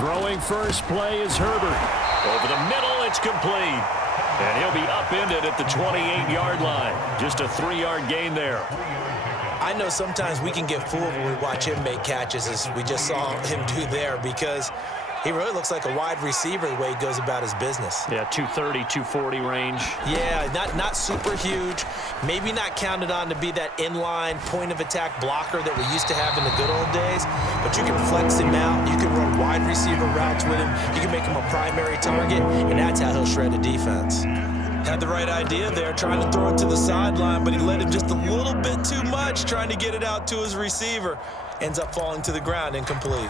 Throwing first play is Herbert. Over the middle, it's complete. And he'll be upended at the 28-yard line. Just a 3-yard gain there. I know sometimes we can get fooled when we watch him make catches, as we just saw him do there, because he really looks like a wide receiver the way he goes about his business. Yeah, 230, 240 range. Yeah, not super huge. Maybe not counted on to be that inline point-of-attack blocker that we used to have in the good old days. But you can flex him out. You can run wide receiver routes with him. You can make him a primary target, and that's how he'll shred a defense. Had the right idea there, trying to throw it to the sideline, but he let him just a little bit too much, trying to get it out to his receiver. Ends up falling to the ground, incomplete.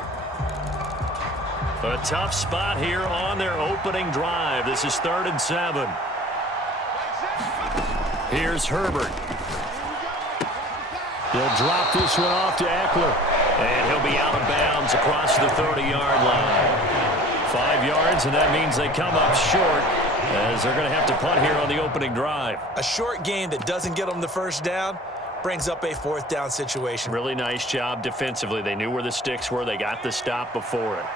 A tough spot here on their opening drive. This is 3rd and 7. Here's Herbert. He'll drop this one off to Eckler. And he'll be out of bounds across the 30-yard line. 5 yards, and that means they come up short, as they're going to have to punt here on the opening drive. A short gain that doesn't get them the first down brings up a 4th down situation. Really nice job defensively. They knew where the sticks were. They got the stop before it.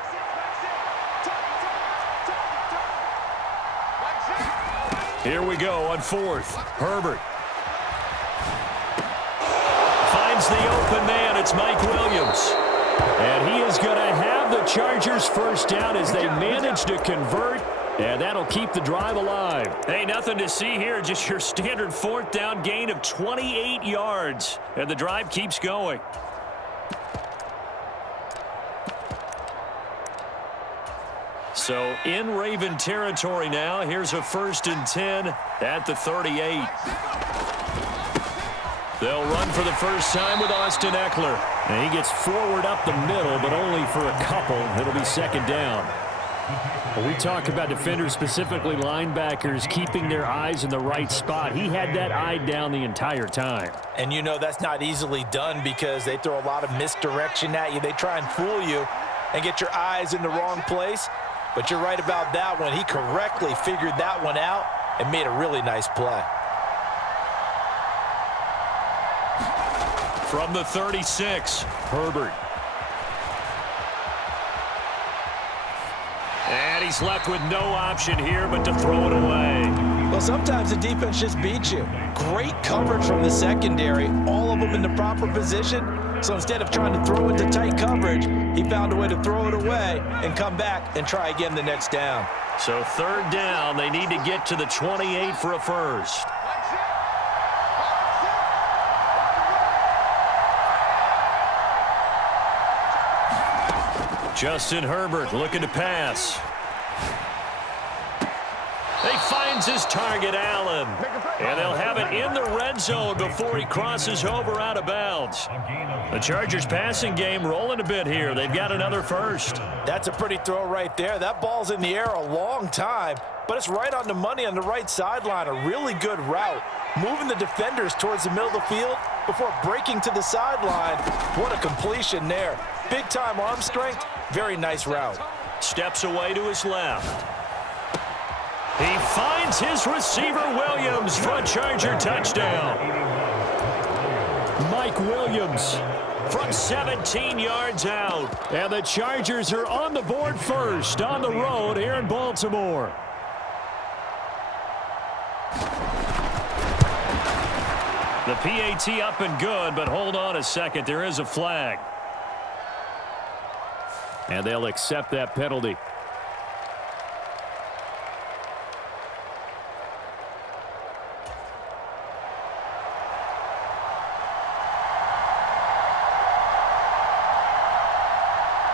Here we go on 4th. Herbert finds the open man. It's Mike Williams. And he is going to have the Chargers first down as they manage to convert. And that'll keep the drive alive. Hey, nothing to see here. Just your standard 4th down gain of 28 yards. And the drive keeps going. So in Raven territory now. Here's a 1st and 10 at the 38. They'll run for the first time with Austin Eckler. And he gets forward up the middle, but only for a couple. It'll be 2nd down. When we talk about defenders, specifically linebackers, keeping their eyes in the right spot, he had that eye down the entire time. And you know that's not easily done because they throw a lot of misdirection at you. They try and fool you and get your eyes in the wrong place. But you're right about that one. He correctly figured that one out and made a really nice play. From the 36, Herbert. And he's left with no option here but to throw it away. Well, sometimes the defense just beats you. Great coverage from the secondary, all of them in the proper position. So instead of trying to throw into tight coverage, he found a way to throw it away and come back and try again the next down. So 3rd down, they need to get to the 28 for a first. Justin Herbert looking to pass. He finds his target, Allen. And they'll have it in the red zone before he crosses over out of bounds. The Chargers passing game rolling a bit here. They've got another first. That's a pretty throw right there. That ball's in the air a long time, but it's right on the money on the right sideline. A really good route. Moving the defenders towards the middle of the field before breaking to the sideline. What a completion there. Big time arm strength. Very nice route. Steps away to his left. He finds his receiver, Williams, for a Charger touchdown. Mike Williams from 17 yards out. And the Chargers are on the board first on the road here in Baltimore. The PAT up and good, but hold on a second. There is a flag. And they'll accept that penalty.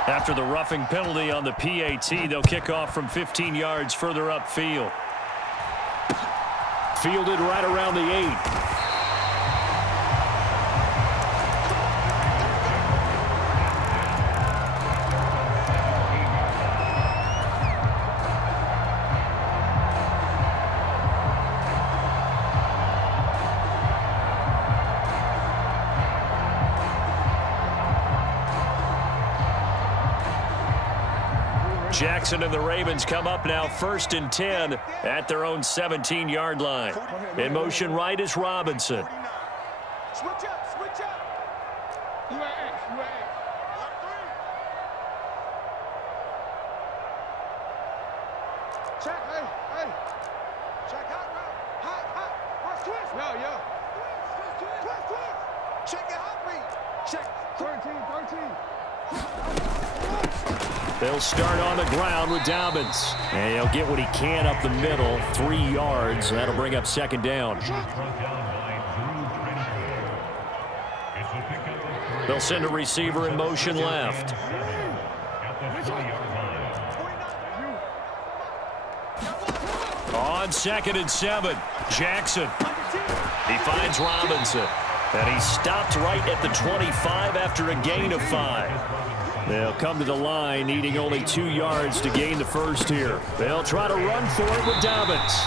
After the roughing penalty on the PAT, they'll kick off from 15 yards further upfield. Fielded right around the 8. Jackson and the Ravens come up now 1st and 10 at their own 17-yard line. In motion right is Robinson. Switch up. Check, hey. Check hot route. Hot. Watch twist. Yo. Twist. Check it hot read. Check. 13. They'll start on the ground with Dobbins. And he'll get what he can up the middle, 3 yards. That'll bring up second down. They'll send a receiver in motion left. On 2nd and 7, Jackson. He finds Robinson. And he's stopped right at the 25 after a gain of 5. They'll come to the line needing only 2 yards to gain the first here. They'll try to run for it with Dobbins.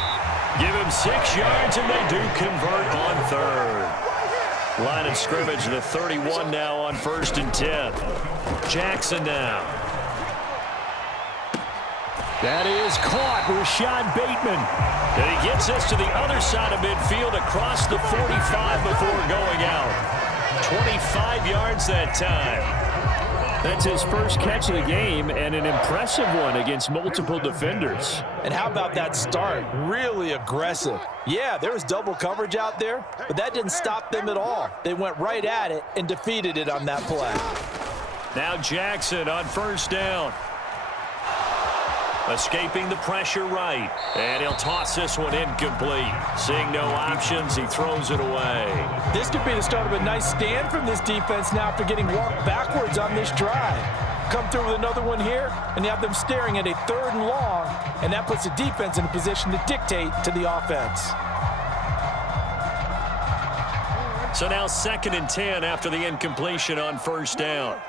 Give him 6 yards, and they do convert on 3rd. Line of scrimmage, the 31 now on 1st and 10. Jackson now. That is caught. Rashad Bateman. And he gets us to the other side of midfield across the 45 before going out. 25 yards that time. That's his first catch of the game, and an impressive one against multiple defenders. And how about that start? Really aggressive. Yeah, there was double coverage out there, but that didn't stop them at all. They went right at it and defeated it on that play. Now Jackson on 1st down. Escaping the pressure right. And he'll toss this one incomplete. Seeing no options, he throws it away. This could be the start of a nice stand from this defense now after getting walked backwards on this drive. Come through with another one here, and you have them staring at a 3rd and long, and that puts the defense in a position to dictate to the offense. So now 2nd and 10 after the incompletion on 1st down.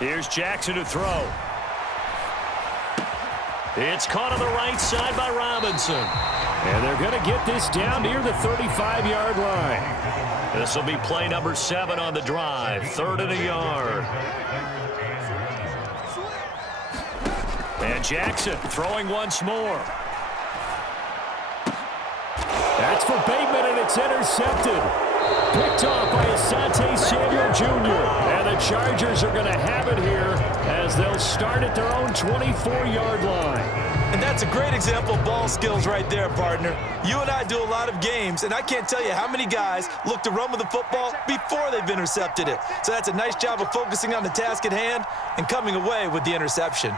Here's Jackson to throw. It's caught on the right side by Robinson. And they're going to get this down near the 35-yard line. This will be play number 7 on the drive. 3rd and a yard. And Jackson throwing once more. That's for Bateman, and it's intercepted. Picked off by Asante Samuel Jr. And the Chargers are going to have it here as they'll start at their own 24-yard line. And that's a great example of ball skills right there, partner. You and I do a lot of games, and I can't tell you how many guys look to run with the football before they've intercepted it. So that's a nice job of focusing on the task at hand and coming away with the interception.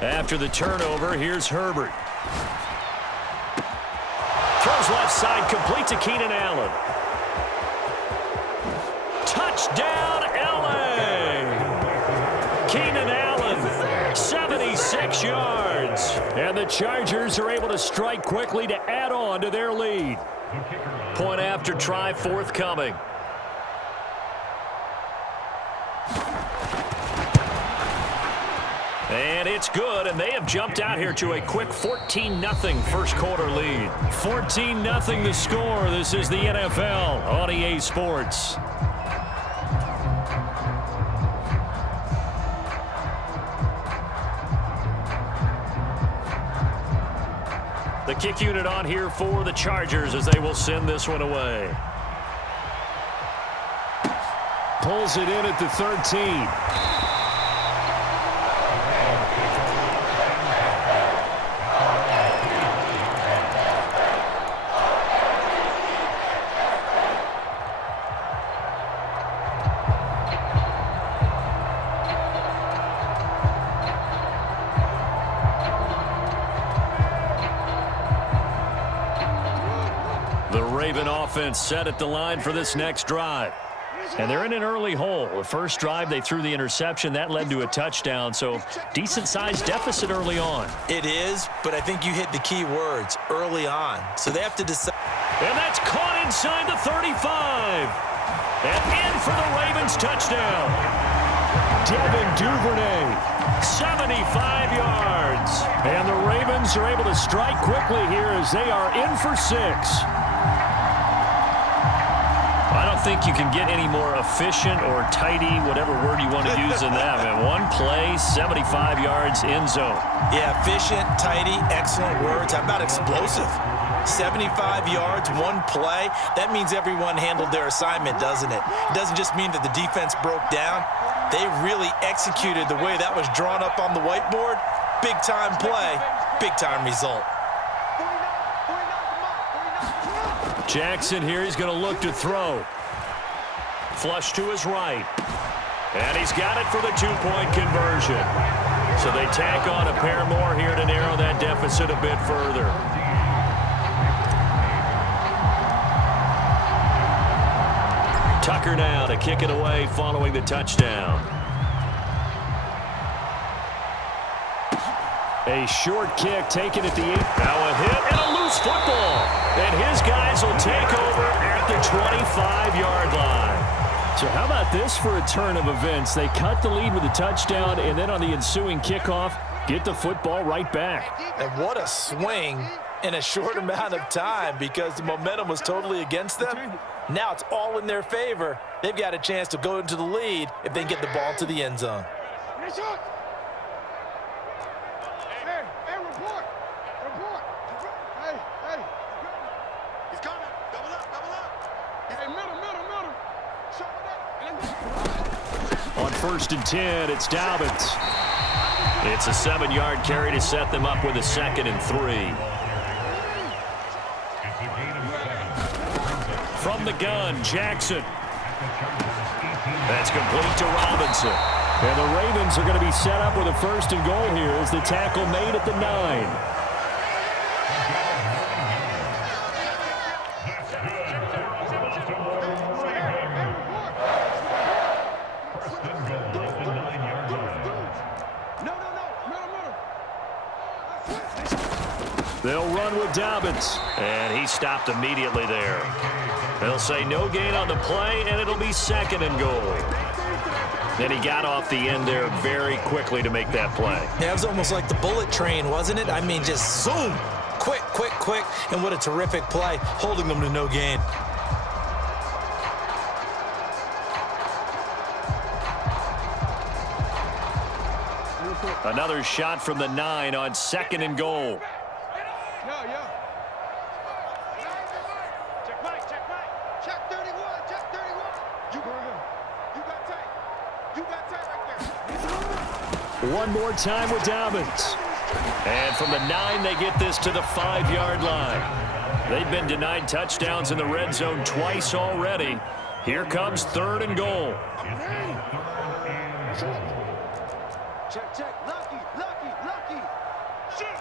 After the turnover, here's Herbert. Throws left side, complete to Keenan Allen. Touchdown, L.A. Keenan Allen, 76 yards. And the Chargers are able to strike quickly to add on to their lead. Point after try forthcoming. And it's good, and they have jumped out here to a quick 14-0 first quarter lead. 14-0 the score. This is the NFL on EA Sports. The kick unit on here for the Chargers as they will send this one away. Pulls it in at the 13. Offense set at the line for this next drive. And they're in an early hole. The first drive, they threw the interception. That led to a touchdown, so decent-sized deficit early on. It is, but I think you hit the key words, early on. So they have to decide. And that's caught inside the 35. And in for the Ravens touchdown. Devin Duvernay, 75 yards. And the Ravens are able to strike quickly here as they are in for 6. I don't think you can get any more efficient or tidy, whatever word you want to use in that. Man, one play, 75 yards, end zone. Yeah, efficient, tidy, excellent words. How about explosive? 75 yards, one play. That means everyone handled their assignment, doesn't it? It doesn't just mean that the defense broke down. They really executed the way that was drawn up on the whiteboard. Big-time play, big-time result. Jackson here, he's going to look to throw. Flush to his right. And he's got it for the two-point conversion. So they tack on a pair more here to narrow that deficit a bit further. Tucker now to kick it away following the touchdown. A short kick taken at the 8. Now a hit and a loose football. And his guys will take over at the 25-yard line. So how about this for a turn of events? They cut the lead with a touchdown, and then on the ensuing kickoff, get the football right back. And what a swing in a short amount of time because the momentum was totally against them. Now it's all in their favor. They've got a chance to go into the lead if they can get the ball to the end zone. On 1st and 10, it's Dobbins. It's a 7-yard carry to set them up with a 2nd and 3. From the gun, Jackson. That's complete to Robinson. And the Ravens are going to be set up with a 1st and goal here as the tackle made at the 9. They'll run with Dobbins. And he stopped immediately there. They'll say no gain on the play, and it'll be 2nd and goal. Then he got off the end there very quickly to make that play. Yeah, it was almost like the bullet train, wasn't it? I mean, just zoom. Quick, quick, quick. And what a terrific play, holding them to no gain. Another shot from the 9 on 2nd and goal. Check Mike. Check 31. Check 31. You got tight. You got tight right there. One more time with Dobbins. And from the 9, they get this to the 5-yard line. They've been denied touchdowns in the red zone twice already. Here comes 3rd and goal. Check. Lucky. Shoot.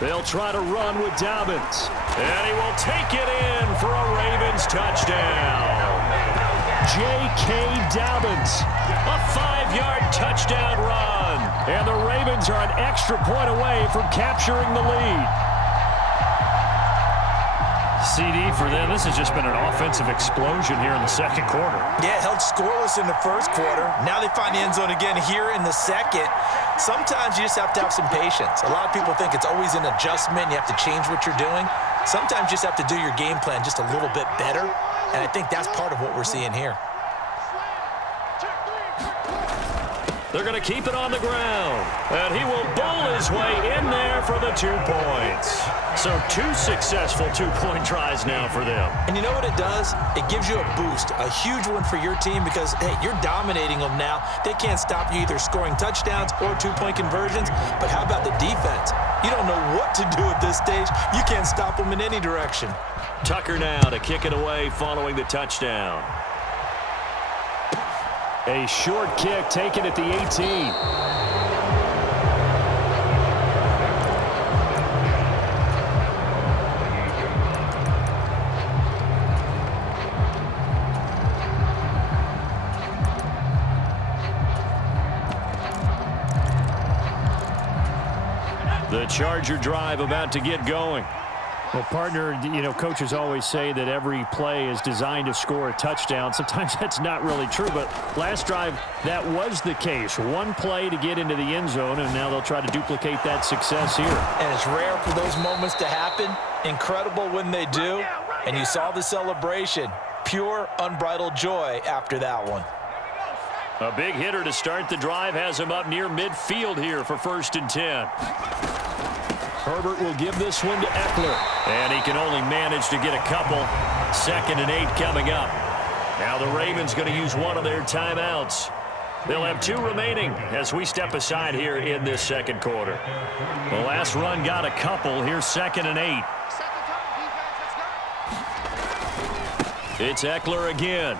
They'll try to run with Dobbins. And he will take it in for a Ravens touchdown. J.K. Dobbins, a 5-yard touchdown run. And the Ravens are an extra point away from capturing the lead. CD for them, this has just been an offensive explosion here in the 2nd quarter. Yeah, held scoreless in the 1st quarter. Now they find the end zone again here in the 2nd. Sometimes you just have to have some patience. A lot of people think it's always an adjustment. You have to change what you're doing. Sometimes you just have to do your game plan just a little bit better. And I think that's part of what we're seeing here. They're going to keep it on the ground. And he will bowl his way in there for the 2 points. So 2 successful 2-point tries now for them. And you know what it does? It gives you a boost, a huge one for your team because, hey, you're dominating them now. They can't stop you either scoring touchdowns or 2-point conversions. But how about the defense? You don't know what to do at this stage. You can't stop them in any direction. Tucker now to kick it away following the touchdown. A short kick taken at the 18. The Charger drive about to get going. Well, partner, you know, coaches always say that every play is designed to score a touchdown. Sometimes that's not really true, but last drive, that was the case. One play to get into the end zone, and now they'll try to duplicate that success here. And it's rare for those moments to happen. Incredible when they do. And you saw the celebration. Pure, unbridled joy after that one. A big hitter to start the drive has him up near midfield here for 1st and 10. Herbert will give this one to Eckler. And he can only manage to get a couple. 2nd and 8 coming up. Now the Ravens going to use one of their timeouts. They'll have 2 remaining as we step aside here in this 2nd quarter. The last run got a couple. Here's 2nd and 8. It's Eckler again.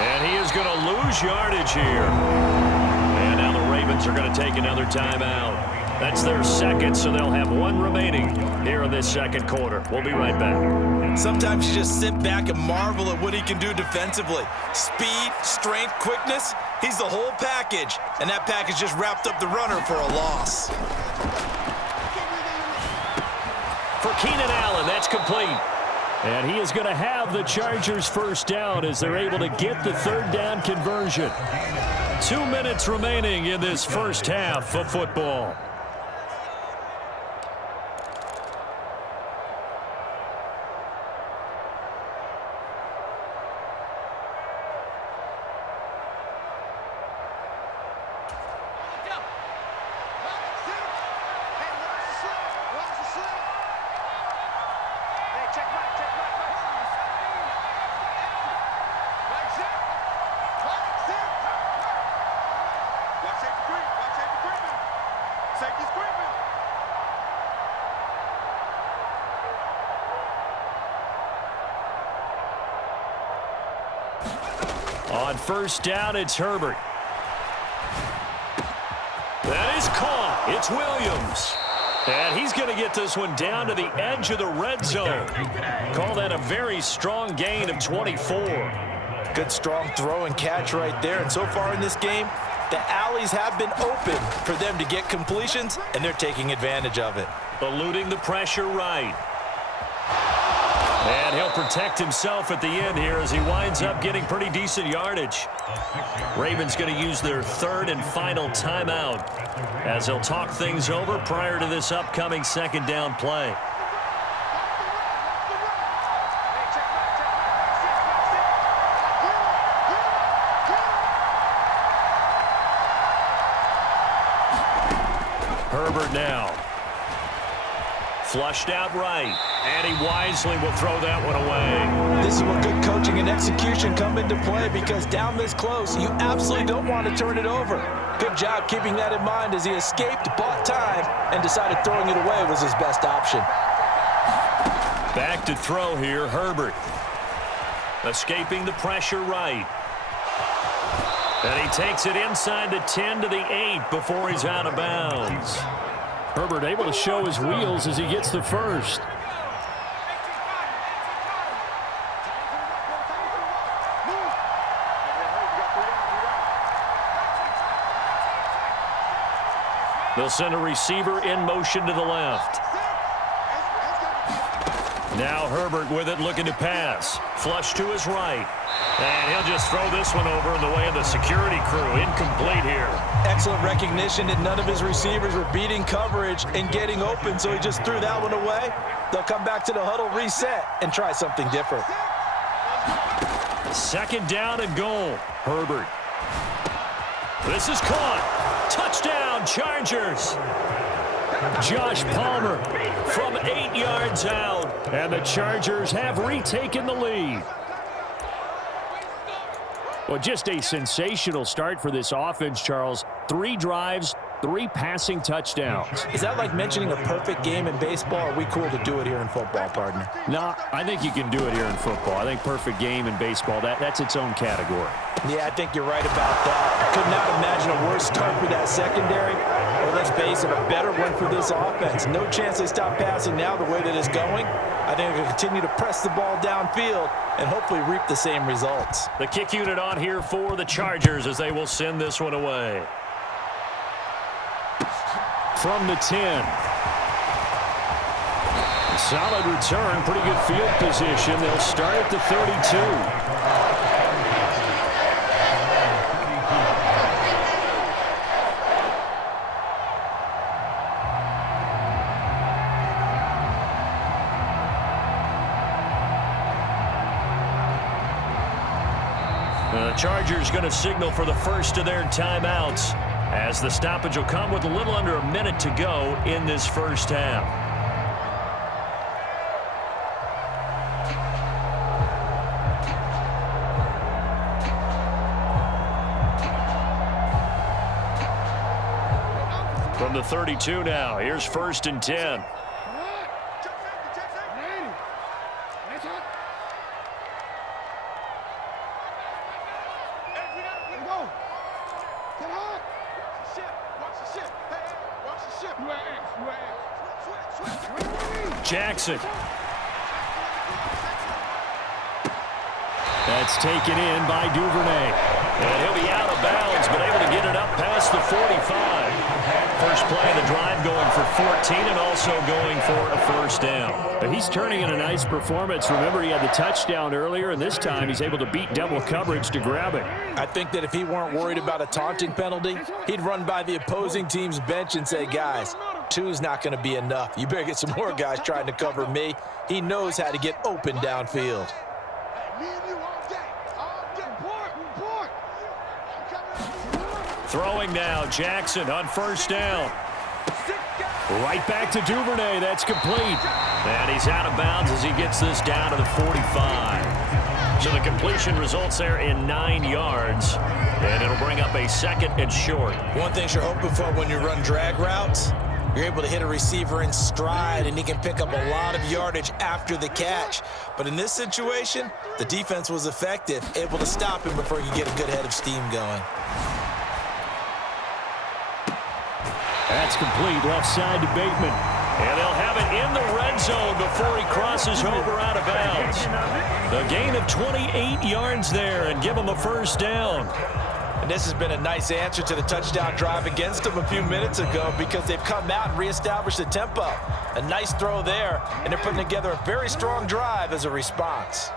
And he is going to lose yardage here. And now the Ravens are going to take another timeout. That's their 2nd, so they'll have 1 remaining here in this 2nd quarter. We'll be right back. Sometimes you just sit back and marvel at what he can do defensively. Speed, strength, quickness, he's the whole package. And that package just wrapped up the runner for a loss. For Keenan Allen, that's complete. And he is going to have the Chargers 1st down as they're able to get the 3rd down conversion. 2 minutes remaining in this 1st half of football. On 1st down, it's Herbert. That is caught. It's Williams. And he's going to get this one down to the edge of the red zone. Call that a very strong gain of 24. Good, strong throw and catch right there. And so far in this game, the alleys have been open for them to get completions, and they're taking advantage of it. Eluding the pressure right. And he'll protect himself at the end here as he winds up getting pretty decent yardage. Ravens going to use their 3rd and final timeout as they'll talk things over prior to this upcoming 2nd down play. Herbert now. Flushed out right. And he wisely will throw that one away. This is where good coaching and execution come into play, because down this close, you absolutely don't want to turn it over. Good job keeping that in mind as he escaped, bought time, and decided throwing it away was his best option. Back to throw here, Herbert. Escaping the pressure right. And he takes it inside the 10 to the 8 before he's out of bounds. Herbert able to show his wheels as he gets the 1st. They'll send a receiver in motion to the left. Now Herbert with it, looking to pass. Flush to his right. And he'll just throw this one over in the way of the security crew. Incomplete here. Excellent recognition that none of his receivers were beating coverage and getting open, so he just threw that one away. They'll come back to the huddle, reset, and try something different. 2nd down and goal. Herbert. This is caught. Touchdown, Chargers. Josh Palmer from 8 yards out. And the Chargers have retaken the lead. Well, just a sensational start for this offense, Charles. 3 drives, 3 passing touchdowns. Is that like mentioning a perfect game in baseball, or are we cool to do it here in football, partner? No, I think you can do it here in football. I think perfect game in baseball, that's its own category. Yeah, I think you're right about that. I could not imagine a worse start for that secondary, or let's face it, a better one for this offense. No chance they stop passing now the way that it's going. I think they'll continue to press the ball downfield and hopefully reap the same results. The kick unit on here for the Chargers as they will send this one away. From the 10. Solid return, pretty good field position. They'll start at the 32. The Chargers going to signal for the first of their timeouts, as the stoppage will come with a little under a minute to go in this first half. From the 32 now, here's 1st and 10. Jackson. That's taken in by Duvernay. And he'll be out of bounds, but able to get it up past the 45. First play of the drive going for 14 and also going for a first down. But he's turning in a nice performance. Remember, he had the touchdown earlier, and this time he's able to beat double coverage to grab it. I think that if he weren't worried about a taunting penalty, he'd run by the opposing team's bench and say, guys, 2's not going to be enough. You better get some more guys trying to cover me. He knows how to get open downfield. Throwing now, Jackson on first down. Right back to Duvernay. That's complete. And he's out of bounds as he gets this down to the 45. So the completion results there in 9 yards. And it'll bring up a 2nd and short. One thing you're hoping for when you run drag routes, you're able to hit a receiver in stride, and he can pick up a lot of yardage after the catch. But in this situation, the defense was effective, able to stop him before he could get a good head of steam going. That's complete, left side to Bateman. And they'll have it in the red zone before he crosses over out of bounds. A gain of 28 yards there and give him a first down. And this has been a nice answer to the touchdown drive against them a few minutes ago, because they've come out and reestablished the tempo. A nice throw there, and they're putting together a very strong drive as a response.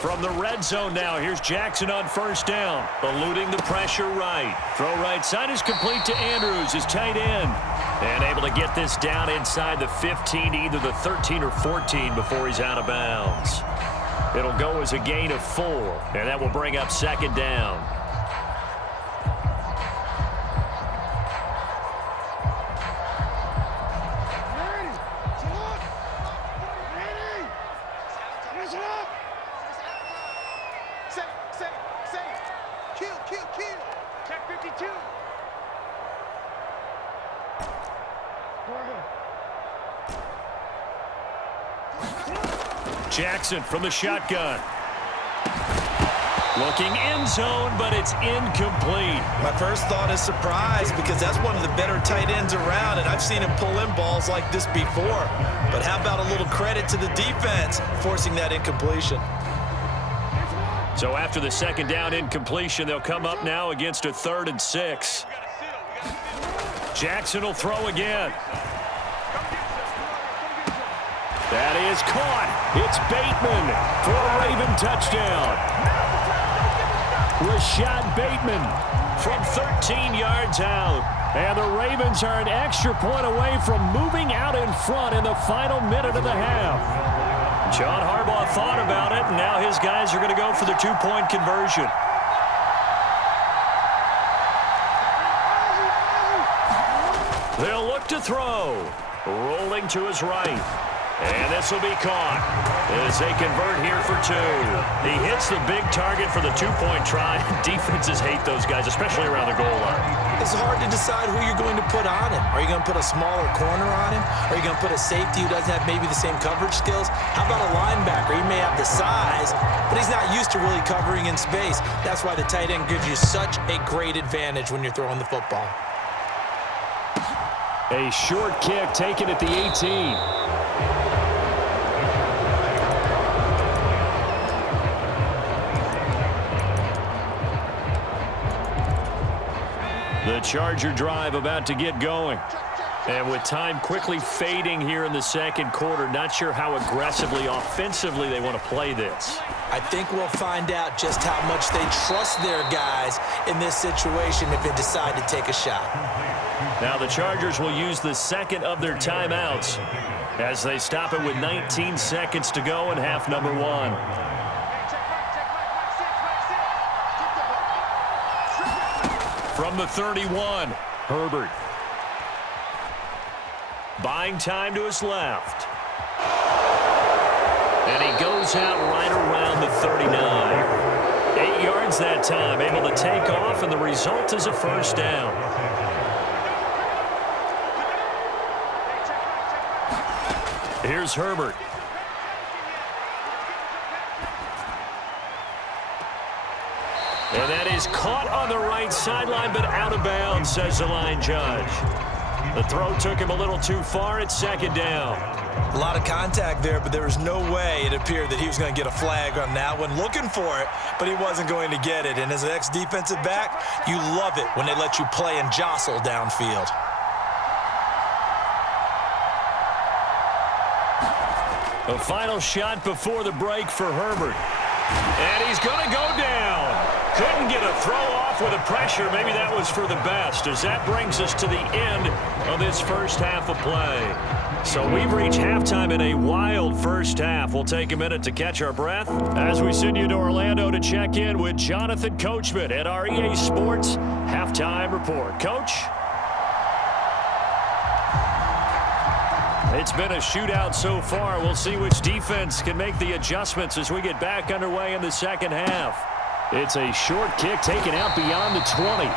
From the red zone now, here's Jackson on first down, eluding the pressure right. Throw right side is complete to Andrews, his tight end. And able to get this down inside the 15, either the 13 or 14 before he's out of bounds. It'll go as a gain of 4, and that will bring up 2nd down. Jackson from the shotgun. Looking end zone, but it's incomplete. My first thought is surprise, because that's one of the better tight ends around, and I've seen him pull in balls like this before. But how about a little credit to the defense forcing that incompletion? So after the 2nd down incompletion, they'll come up now against a 3rd and 6. Jackson will throw again. That is caught. It's Bateman for a Raven touchdown. Rashad Bateman from 13 yards out. And the Ravens are an extra point away from moving out in front in the final minute of the half. John Harbaugh thought about it, and now his guys are going to go for the 2-point conversion. They'll look to throw. Rolling to his right. And this will be caught as they convert here for 2. He hits the big target for the 2-point try. Defenses hate those guys, especially around the goal line. It's hard to decide who you're going to put on him. Are you going to put a smaller corner on him? Are you going to put a safety who doesn't have maybe the same coverage skills? How about a linebacker? He may have the size, but he's not used to really covering in space. That's why the tight end gives you such a great advantage when you're throwing the football. A short kick taken at the 18. The Charger drive about to get going. And with time quickly fading here in the second quarter, not sure how aggressively, offensively they want to play this. I think we'll find out just how much they trust their guys in this situation if they decide to take a shot. Now the Chargers will use the second of their timeouts as they stop it with 19 seconds to go in half number one. From the 31, Herbert. Buying time to his left. And he goes out right around the 39. 8 yards that time, able to take off, and the result is a first down. Here's Herbert. And that is caught on the right sideline, but out of bounds, says the line judge. The throw took him a little too far. It's second down. A lot of contact there, but there was no way it appeared that he was going to get a flag on that one. Looking for it, but he wasn't going to get it. And as an ex-defensive back, you love it when they let you play and jostle downfield. A final shot before the break for Herbert. And he's going to go down. Couldn't get a throw off with the pressure. Maybe that was for the best, as that brings us to the end of this first half of play. So we've reached halftime in a wild first half. We'll take a minute to catch our breath as we send you to Orlando to check in with Jonathan Coachman at our EA Sports Halftime Report. Coach? It's been a shootout so far. We'll see which defense can make the adjustments as we get back underway in the second half. It's a short kick taken out beyond the 20.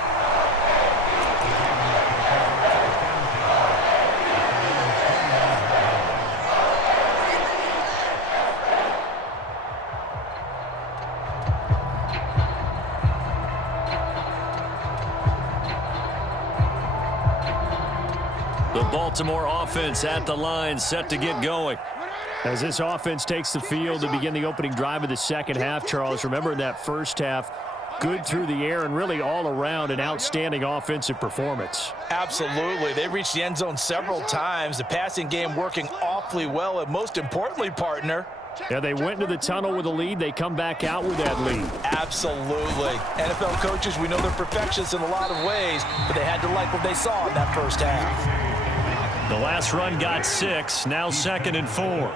The Baltimore offense at the line, set to get going. As this offense takes the field to begin the opening drive of the second half, Charles, remember in that first half, good through the air and really all around an outstanding offensive performance. Absolutely. They reached the end zone several times. The passing game working awfully well, and most importantly, partner. Yeah, they went into the tunnel with a lead. They come back out with that lead. Absolutely. NFL coaches, we know they're perfectionists in a lot of ways, but they had to like what they saw in that first half. The last run got 6, now 2nd and 4.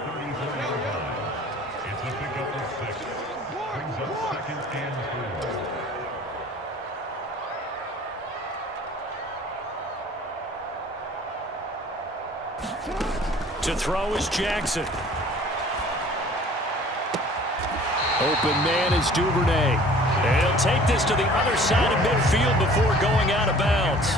To throw is Jackson. Open man is Duvernay. And he'll take this to the other side of midfield before going out of bounds.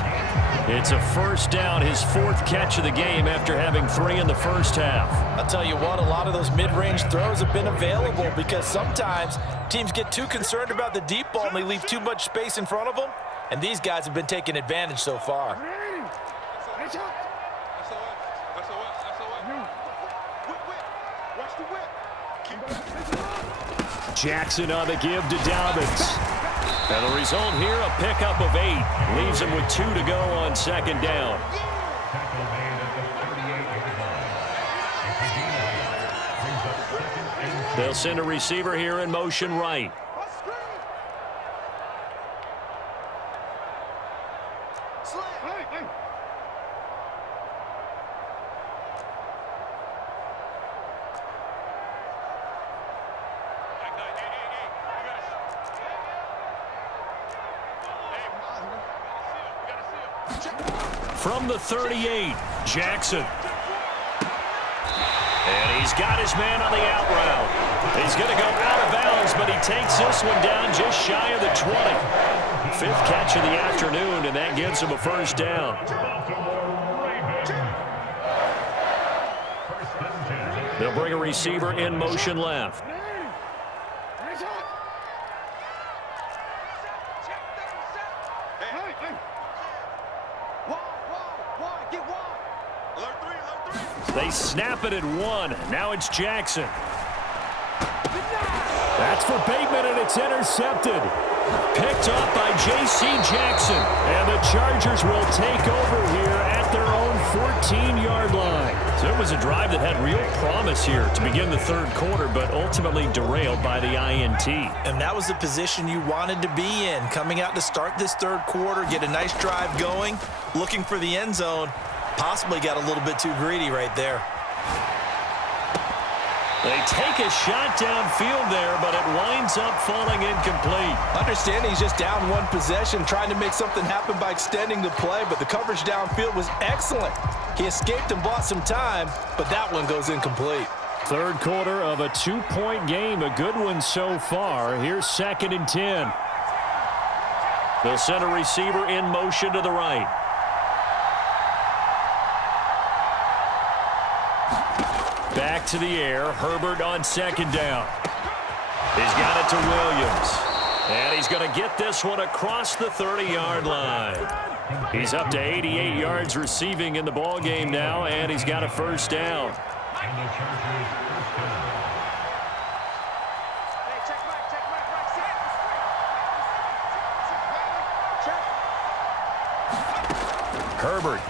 It's a first down, his 4th catch of the game after having 3 in the first half. I'll tell you what, a lot of those mid-range throws have been available because sometimes teams get too concerned about the deep ball and they leave too much space in front of them. And these guys have been taking advantage so far. Jackson on the give to Dobbins. And the result here, a pickup of 8. Leaves him with 2 to go on second down. They'll send a receiver here in motion right. From the 38, Jackson. And he's got his man on the out route. He's going to go out of bounds, but he takes this one down just shy of the 20. 5th catch of the afternoon, and that gives him a first down. They'll bring a receiver in motion left. Get wide. snap it at 1. Now it's Jackson. That's for Bateman, and it's intercepted. Picked up by J.C. Jackson. And the Chargers will take over here at their own 14-yard line. So it was a drive that had real promise here to begin the third quarter, but ultimately derailed by the INT. And that was the position you wanted to be in, coming out to start this third quarter, get a nice drive going, looking for the end zone. Possibly got a little bit too greedy right there. They take a shot downfield there, but it winds up falling incomplete. Understanding he's just down one possession, trying to make something happen by extending the play, but the coverage downfield was excellent. He escaped and bought some time, but that one goes incomplete. Third quarter of a 2-point game, a good one so far. Here's 2nd and 10. They'll send a receiver in motion to the right. Back to the air. Herbert on 2nd down. He's got it to Williams. And he's going to get this one across the 30-yard line. He's up to 88 yards receiving in the ball game now, and he's got a first down. Herbert.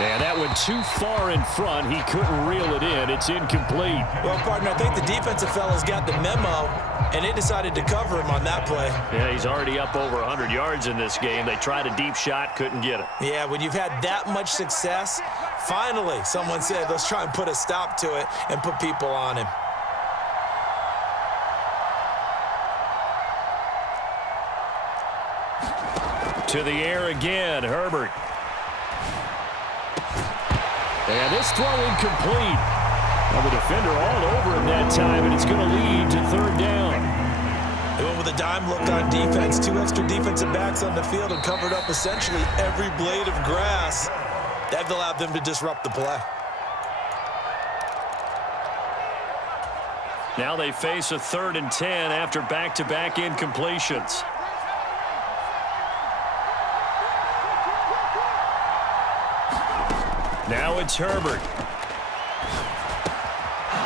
And that went too far in front. He couldn't reel it in. It's incomplete. Well, partner, I think the defensive fellas got the memo, and they decided to cover him on that play. Yeah, he's already up over 100 yards in this game. They tried a deep shot, couldn't get it. Yeah, when you've had that much success, finally someone said, let's try and put a stop to it and put people on him. To the air again, Herbert. And this throw incomplete. Well, the defender all over him that time, and it's going to lead to 3rd down. They went with a dime look on defense, 2 extra defensive backs on the field and covered up essentially every blade of grass. That allowed them to disrupt the play. Now they face a 3rd and 10 after back-to-back incompletions. Now it's Herbert.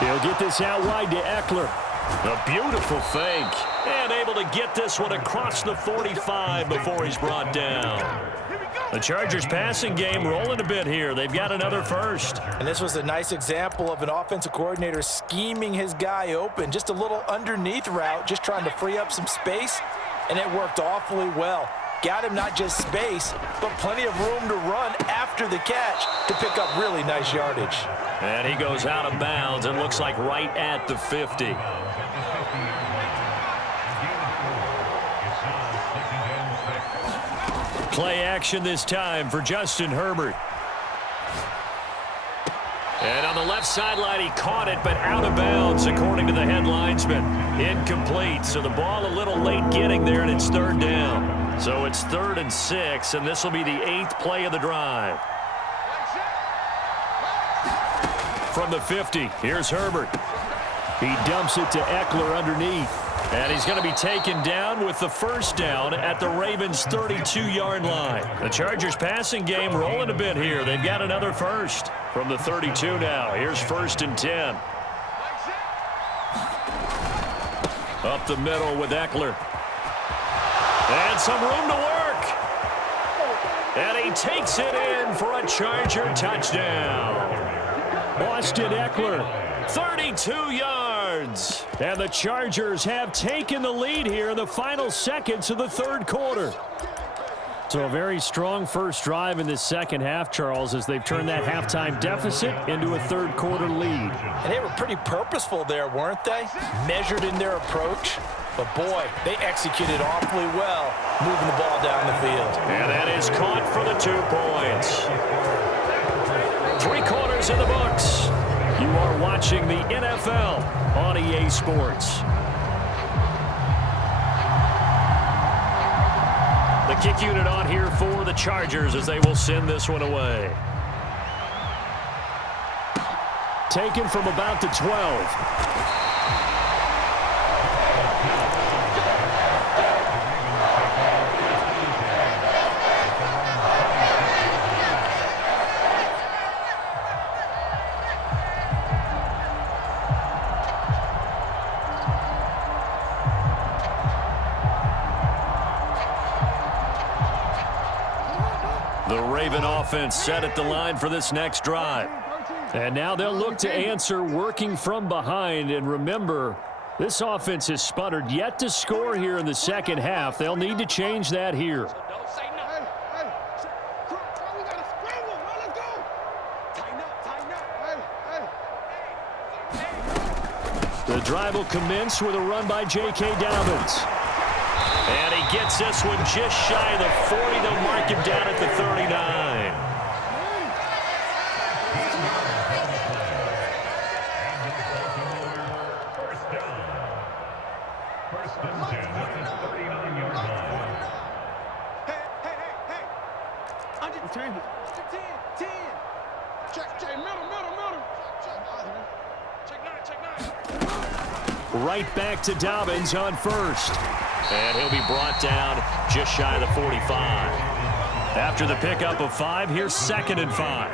He'll get this out wide to Eckler. A beautiful fake. And able to get this one across the 45 before he's brought down. The Chargers passing game rolling a bit here. They've got another first. And this was a nice example of an offensive coordinator scheming his guy open. Just a little underneath route, just trying to free up some space. And it worked awfully well. Got him not just space, but plenty of room to run after the catch to pick up really nice yardage. And he goes out of bounds. It looks like right at the 50. Play action this time for Justin Herbert. And on the left sideline, he caught it, but out of bounds, according to the head linesman. Incomplete, so the ball a little late getting there, and it's 3rd down. So it's 3rd and 6, and this will be the 8th play of the drive. From the 50, here's Herbert. He dumps it to Eckler underneath. And he's going to be taken down with the first down at the Ravens' 32-yard line. The Chargers passing game rolling a bit here. They've got another first. From the 32 now, here's 1st and 10. Up the middle with Eckler. And some room to work. And he takes it in for a Charger touchdown. Austin Eckler, 32 yards. And the Chargers have taken the lead here in the final seconds of the third quarter. So a very strong first drive in this second half, Charles, as they've turned that halftime deficit into a third quarter lead. And they were pretty purposeful there, weren't they? Measured in their approach. But, boy, they executed awfully well moving the ball down the field. And that is caught for the 2 points. 3 quarters in the books. You are watching the NFL on EA Sports. The kick unit on here for the Chargers as they will send this one away. Taken from about the 12. Raven offense set at the line for this next drive. And now they'll look to answer working from behind. And remember, this offense has sputtered yet to score here in the second half. They'll need to change that here. The drive will commence with a run by J.K. Dobbins. And he gets this one just shy of the 40. They'll mark him down at the 39. Right back to Dobbins on first. And he'll be brought down just shy of the 45. After the pickup of 5, here's 2nd and 5.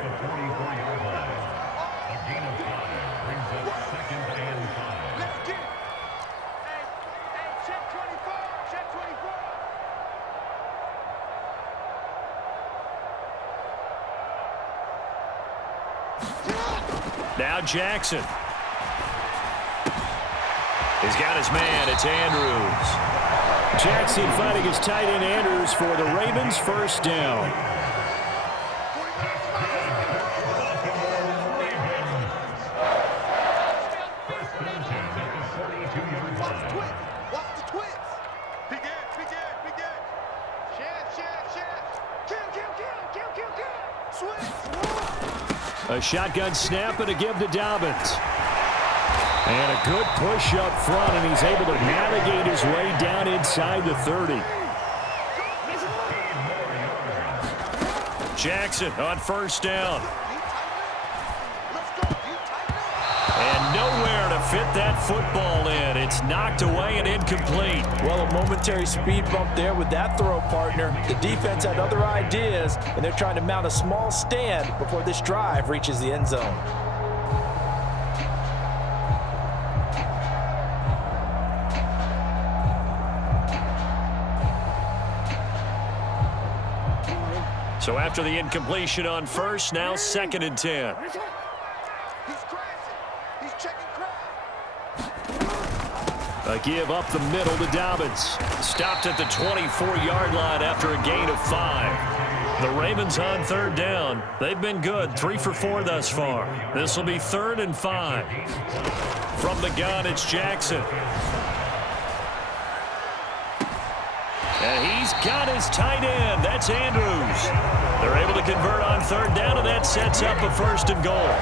Now Jackson. He's got his man. It's Andrews. Jackson fighting his tight end Andrews for the Ravens' first down. A shotgun snap and a give to Dobbins. And a good push up front, and he's able to navigate his way down inside the 30. Jackson on first down. And nowhere to fit that football in. It's knocked away and incomplete. Well, a momentary speed bump there with that throw, partner. The defense had other ideas, and they're trying to mount a small stand before this drive reaches the end zone. So after the incompletion on first, now 2nd and 10. A give up the middle to Dobbins. Stopped at the 24-yard line after a gain of 5. The Ravens on 3rd down. They've been good, 3 for 4 thus far. This will be 3rd and 5. From the gun, it's Jackson. And he's got his tight end. That's Andrews. They're able to convert on 3rd down, and that sets up a 1st and goal.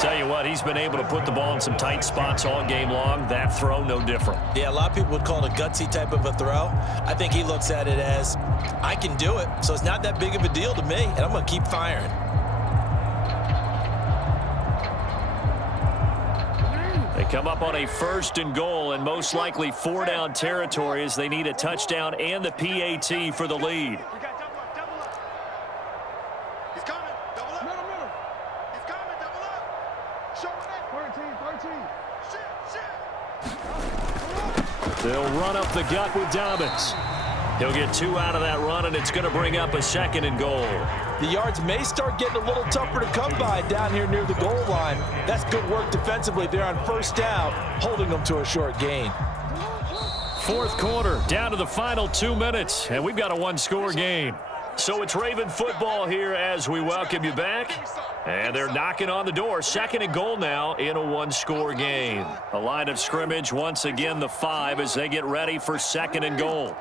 Tell you what, he's been able to put the ball in some tight spots all game long. That throw, no different. Yeah, a lot of people would call it a gutsy type of a throw. I think he looks at it as, I can do it, so it's not that big of a deal to me, and I'm going to keep firing. They come up on a 1st and goal, and most likely 4-down territory as they need a touchdown and the PAT for the lead. They'll run up the gut with Dobbins. He'll get 2 out of that run, and it's going to bring up a 2nd and goal. The yards may start getting a little tougher to come by down here near the goal line. That's good work defensively there on 1st down, holding them to a short gain. 4th quarter, down to the final 2 minutes, and we've got a 1-score game. So it's Raven football here as we welcome you back. And they're knocking on the door. 2nd and goal now in a 1-score game. A line of scrimmage, once again, the 5 as they get ready for 2nd and goal.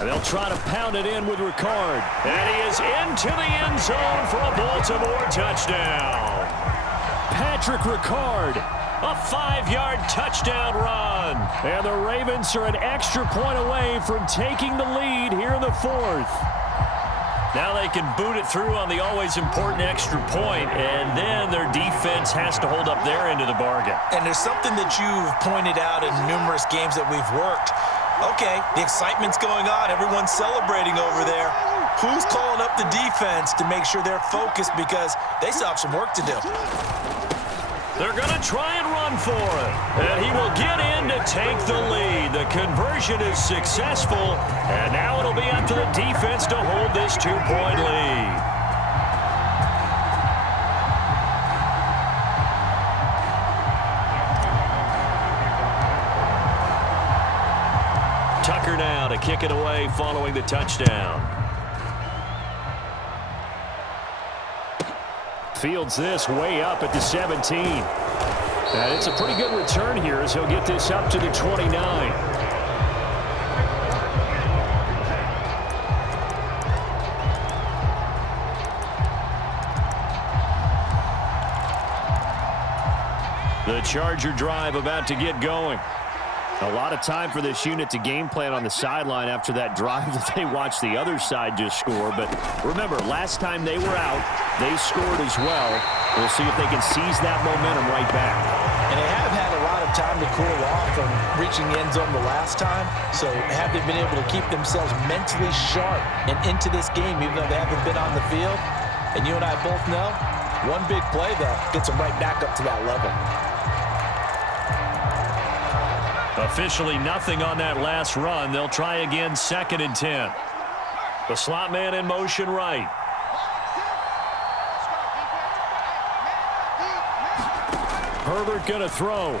And they'll try to pound it in with Ricard. And he is into the end zone for a Baltimore touchdown. Patrick Ricard. A 5-yard touchdown run. And the Ravens are an extra point away from taking the lead here in the 4th. Now they can boot it through on the always important extra point, and then their defense has to hold up their end of the bargain. And there's something that you've pointed out in numerous games that we've worked. Okay, the excitement's going on. Everyone's celebrating over there. Who's calling up the defense to make sure they're focused because they still have some work to do? They're going to try and run going for it. And he will get in to take the lead. The conversion is successful, and now it'll be up to the defense to hold this 2-point lead. Tucker now to kick it away following the touchdown. Fields this way up at the 17. And it's a pretty good return here as he'll get this up to the 29. The Charger drive about to get going. A lot of time for this unit to game plan on the sideline after that drive that they watched the other side just score. But remember, last time they were out, they scored as well. We'll see if they can seize that momentum right back. And they have had a lot of time to cool off from reaching the end zone the last time. So have they been able to keep themselves mentally sharp and into this game, even though they haven't been on the field? And you and I both know, one big play, though, gets them right back up to that level. Officially nothing on that last run. They'll try again, 2nd and 10. The slot man in motion right. Herbert going to throw.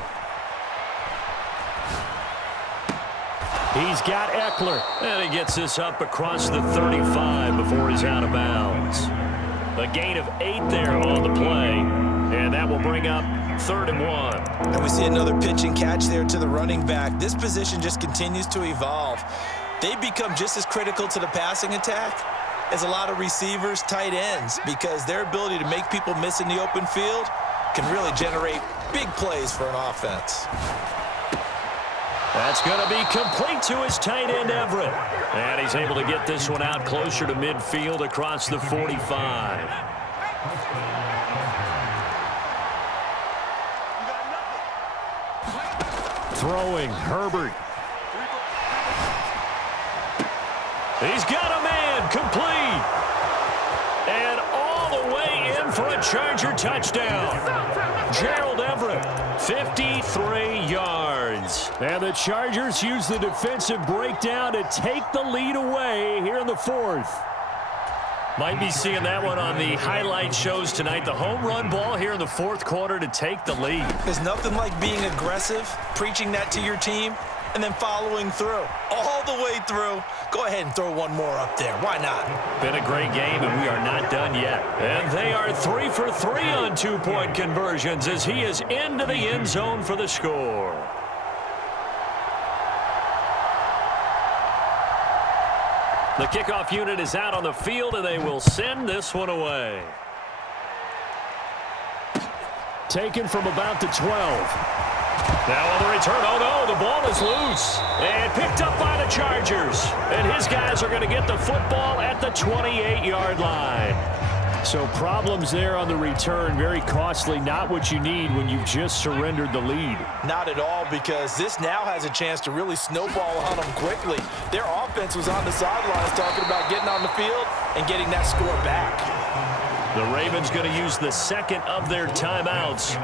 He's got Eckler. And he gets this up across the 35 before he's out of bounds. A gain of 8 there on the play. And that will bring up 3rd and 1. And we see another pitch and catch there to the running back. This position just continues to evolve. They become just as critical to the passing attack as a lot of receivers, tight ends, because their ability to make people miss in the open field can really generate big plays for an offense. That's going to be complete to his tight end, Everett. And he's able to get this one out closer to midfield across the 45. Throwing, Herbert. He's got a man, complete. And all the way in for a Charger touchdown. Gerald Everett, 53 yards. And the Chargers use the defensive breakdown to take the lead away here in the 4th. Might be seeing that one on the highlight shows tonight. The home run ball here in the 4th quarter to take the lead. There's nothing like being aggressive, preaching that to your team, and then following through. All the way through. Go ahead and throw one more up there. Why not? Been a great game, and we are not done yet. And they are 3 for 3 on 2-point conversions as he is into the end zone for the score. The kickoff unit is out on the field, and they will send this one away. Taken from about the 12. Now on the return, oh no, the ball is loose. And picked up by the Chargers. And his guys are going to get the football at the 28-yard line. So problems there on the return, very costly, not what you need when you've just surrendered the lead. Not at all, because this now has a chance to really snowball on them quickly. Their offense was on the sidelines talking about getting on the field and getting that score back. The Ravens going to use the 2nd of their timeouts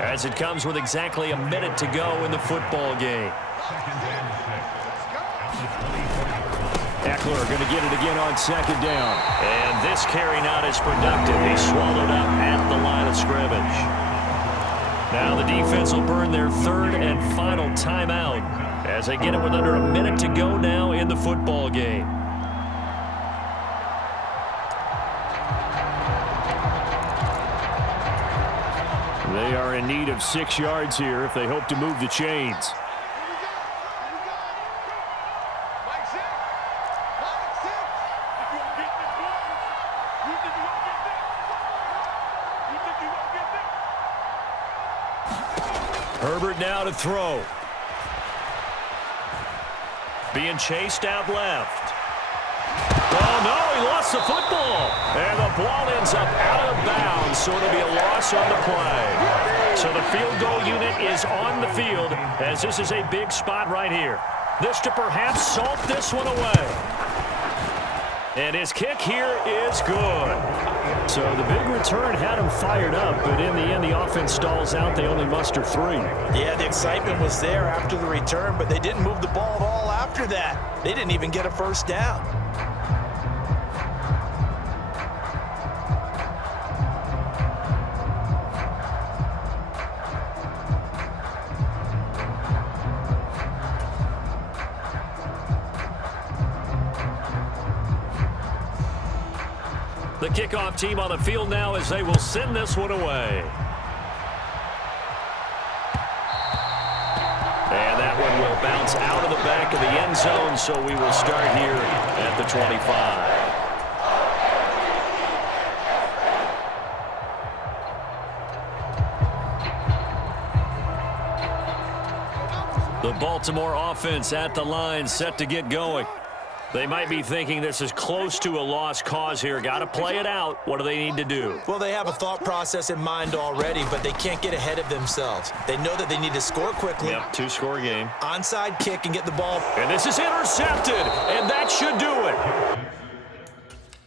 as it comes with exactly a minute to go in the football game. Eckler going to get it again on 2nd down. And this carry not as productive. He swallowed up at the line of scrimmage. Now the defense will burn their 3rd and final timeout as they get it with under a minute to go now in the football game. They are in need of 6 yards here if they hope to move the chains. Herbert now to throw. Being chased out left. Oh, no, he lost the football. And the ball ends up out of bounds, so it'll be a loss on the play. So the field goal unit is on the field as this is a big spot right here. This to perhaps salt this one away. And his kick here is good. So the big return had him fired up, but in the end, the offense stalls out. They only muster 3. Yeah, the excitement was there after the return, but they didn't move the ball at all after that. They didn't even get a first down. The kickoff team on the field now as they will send this one away. And that one will bounce out of the back of the end zone, so we will start here at the 25. The Baltimore offense at the line, set to get going. They might be thinking this is close to a lost cause here. Got to play it out. What do they need to do? Well, they have a thought process in mind already, but they can't get ahead of themselves. They know that they need to score quickly. Yep, 2-score game. Onside kick and get the ball. And this is intercepted, and that should do it.